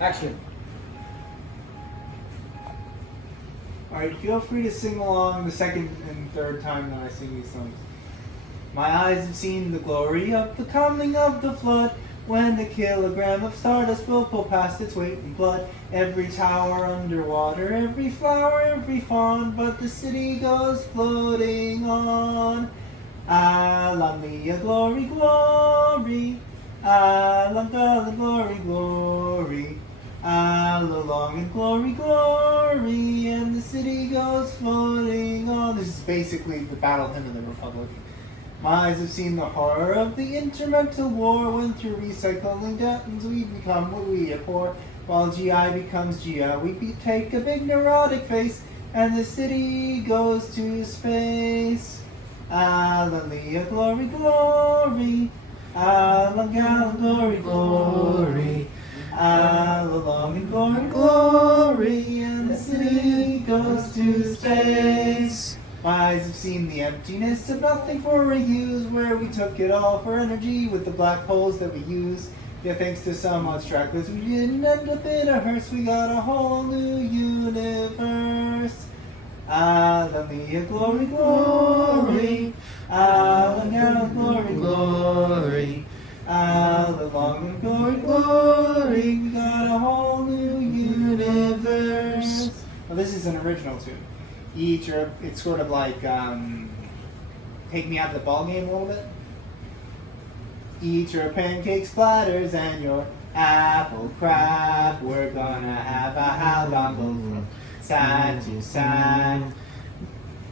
Action. Alright, feel free to sing along the second and third time that I sing these songs. My eyes have seen the glory of the coming of the flood, when a kilogram of stardust will pull past its weight in blood. Every tower underwater, every flower, every fawn, but the city goes floating on. Alleluia, glory, glory. Alleluia, glory, glory. Along in glory, glory, and the city goes floating on. This is basically the battle hymn of the Republic. My eyes have seen the horror of the intermental war, when through recycling debtons we become what we abhor. While GI becomes GI, we take a big neurotic face, and the city goes to space. Alleluia, glory, glory. Alleluia, glory, glory. Along in glory, glory, and the city goes to space. My eyes have seen the emptiness of nothing for reuse, where we took it all for energy with the black holes that we use. Yeah, thanks to some odd stragglers, we didn't end up in a hearse, we got a whole new universe. Alleluia, glory, glory. Alleluia, glory, glory. Along in glory, glory, we got a whole new universe. Well, this is an original tune. It's sort of like take me out of the ball game a little bit. Eat your pancake splatters and your apple crap. We're gonna have a howdon from side to side.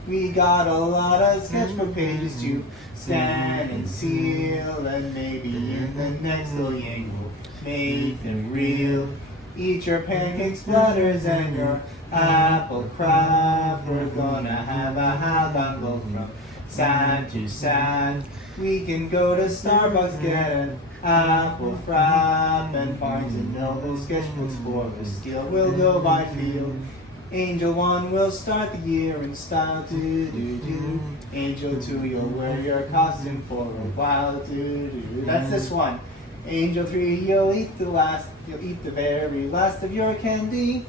We got a lot of sketchbook pages to scan and seal, and maybe in the next little yank we'll make them real. Eat your pancake splatters and your apple crap. We're gonna have a howdon go from side to side. We can go to Starbucks, get an apple frap, and Barnes and Noble sketchbooks for the steal. We'll go by field. Angel 1 will start the year in style, do-do-do. Angel 2, you'll wear your costume for a while, do-do-do. That's this one. Angel 3, you'll eat the very last of your candy.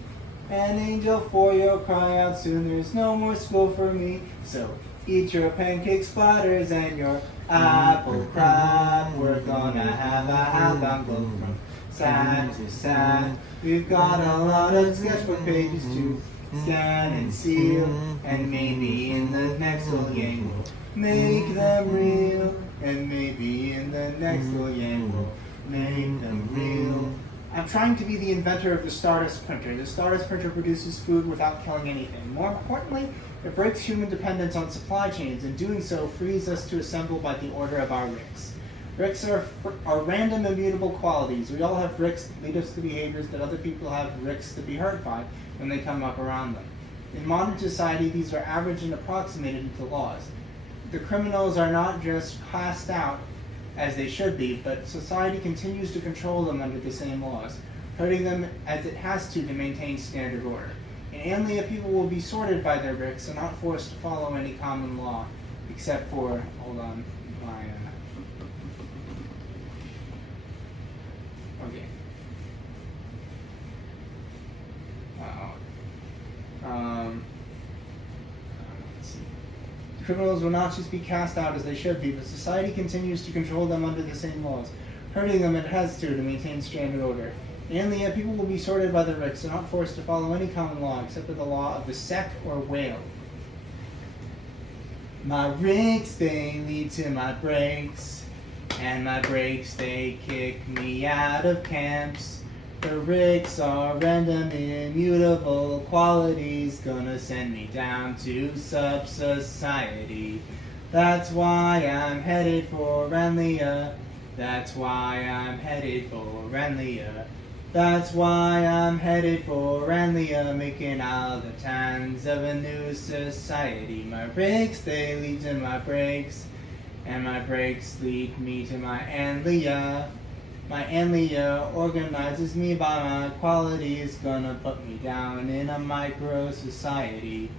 And Angel 4, you'll cry out soon, there's no more school for me. So eat your pancake splatters and your apple crap. We're gonna have a howdon go from side to side. We've got a lot of sketchbook pages to scan and seal, and maybe in the next little game we'll make them real. And maybe in the next little game we'll make them real. I'm trying to be the inventor of the Stardust printer. The Stardust printer produces food without killing anything. More importantly, it breaks human dependence on supply chains, and doing so frees us to assemble by the order of our ricks. Ricks are random immutable qualities. We all have ricks that lead us to behaviors that other people have ricks to be hurt by when they come up around them. In modern society, these are averaged and approximated into laws. The criminals are not just cast out as they should be, but society continues to control them under the same laws, hurting them as it has to maintain standard order. In Anlia, people will be sorted by their ricks and not forced to follow any common law, except for, hold on, okay. Let's see. The criminals will not just be cast out as they should be, but society continues to control them under the same laws, hurting them it has to maintain standard order. In the end, people will be sorted by their ricks and not forced to follow any common law except for the law of the sec or whale. My ricks, they lead to my breaks, and my breaks, they kick me out of camps. The ricks are random, immutable qualities, gonna send me down to sub-society. That's why I'm headed for Anlia. That's why I'm headed for Anlia. That's why I'm headed for Anlia, making all the towns of a new society. My ricks, they lead to my breaks, and my breaks lead me to my Anlia. My Anlia organizes me by my qualities, gonna put me down in a micro-society.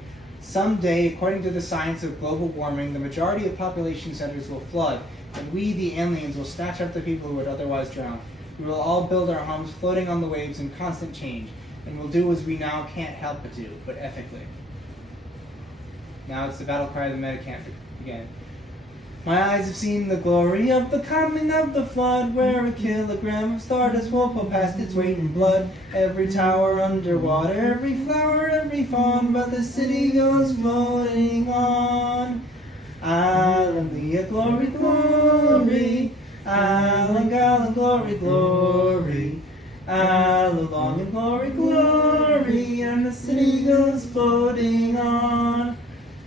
Someday, according to the science of global warming, the majority of population centers will flood, and we, the aliens, will snatch up the people who would otherwise drown. We will all build our homes floating on the waves in constant change, and we'll do as we now can't help but do, but ethically. Now it's the battle cry of the Metacamp again. My eyes have seen the glory of the coming of the flood, where a kilogram of stardust will pull past its weight in blood. Every tower underwater, every flower, every fawn, but the city goes floating on. Hallelujah, glory, glory. Allan, glory, glory. Allalong in glory, glory. And the city goes floating on.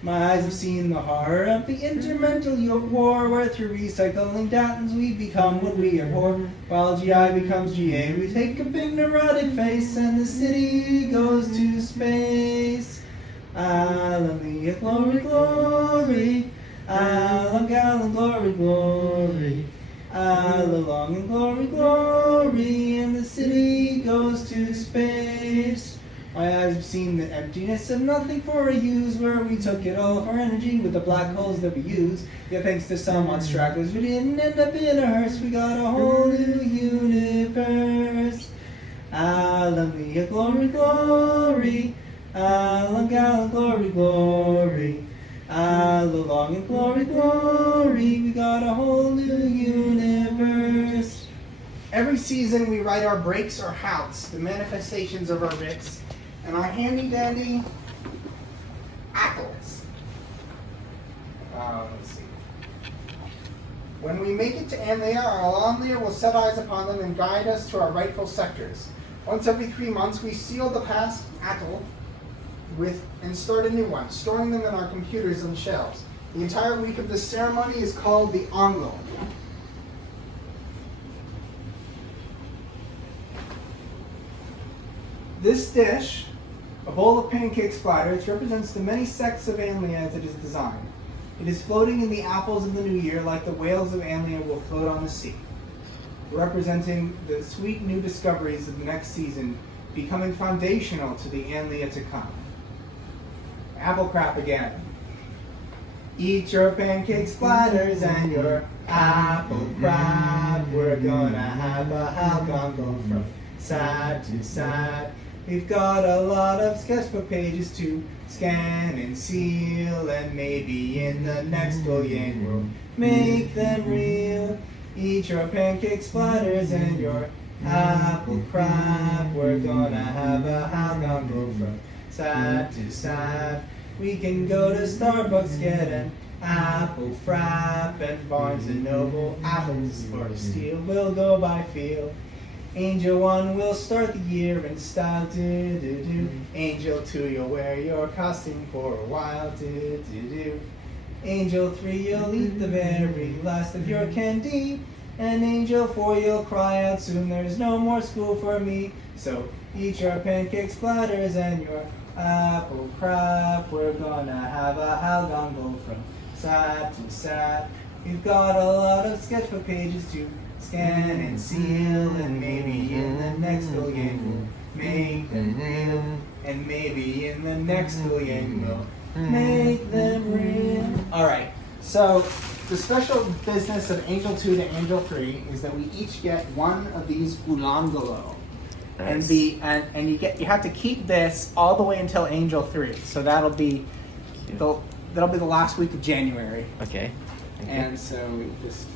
My eyes have seen the horror of the intermental war, where through recycling datans we become what we abhor. While GI becomes GA, we take a big neurotic face, and the city goes to space. Hallelujah, glory, glory. Allan, glory, glory. Allalong in glory, glory. And the city goes to space. My eyes have seen the emptiness of nothing for a use, where we took it all of our energy with the black holes that we use. Yet thanks to some odd stragglers, we didn't end up in a hearse. We got a whole new universe. Hallelujah, glory, glory. Allan, glory, glory. Allalong in glory, glory. We got a whole new universe. Every season we write our breaks or houts, the manifestations of our ricks, and our handy-dandy apples. Let's see. When we make it to Anlia, our Anlia will set eyes upon them and guide us to our rightful sectors. Once every 3 months, we seal the past atoll and start a new one, storing them in our computers and shelves. The entire week of this ceremony is called the Onlo. This dish, a bowl of pancake splatters, represents the many sects of Anlia as it is designed. It is floating in the apples of the new year like the whales of Anlia will float on the sea, representing the sweet new discoveries of the next season, becoming foundational to the Anlia to come. Apple crap again. Eat your pancake splatters and your apple crap. We're gonna have a halgongo from side to side. We've got a lot of sketchbook pages to scan and seal, and maybe in the next go-yang we'll make them real. Eat your pancake splatters and your apple crap. We're gonna have a halgongo from side to side. We can go to Starbucks, get an apple frap, and Barnes & Noble apples for steel. We'll go by feel. Angel 1 will start the year in style, do-do-do. Angel 2, you'll wear your costume for a while, do-do-do. Angel 3, you'll eat the very last of your candy. And Angel 4, you'll cry out soon, there's no more school for me. So eat your pancake splatters and your apple crap. We're gonna have a halgongo from side to side. We've got a lot of sketchbook pages to scan and seal, and maybe in the next go-yang we'll make them real. And maybe in the next go-yang we'll make them real. Alright, so the special business of Angel 2 to Angel 3 is that we each get one of these ulangolo. Nice. And you have to keep this all the way until Angel 3. So that'll be the last week of January. Okay. And so we just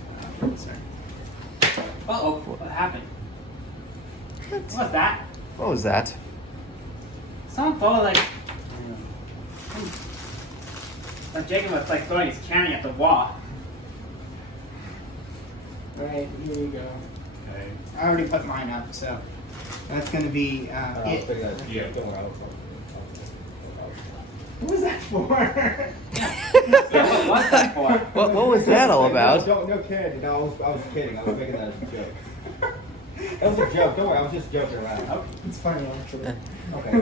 sorry. Uh-oh, what happened? What was that? What was that? Someone thought like Jacob was like throwing his candy at the wall. Alright, here we go. Okay. I already put mine up, so that's gonna be it. Yeah, don't worry. What was that for? What was that for? What was that all about? No kidding. No, I was kidding. I was making that as a joke. That was a joke. Don't worry. I was just joking around. Oh, it's funny, actually. Okay.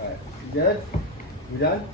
All right. You good? You done?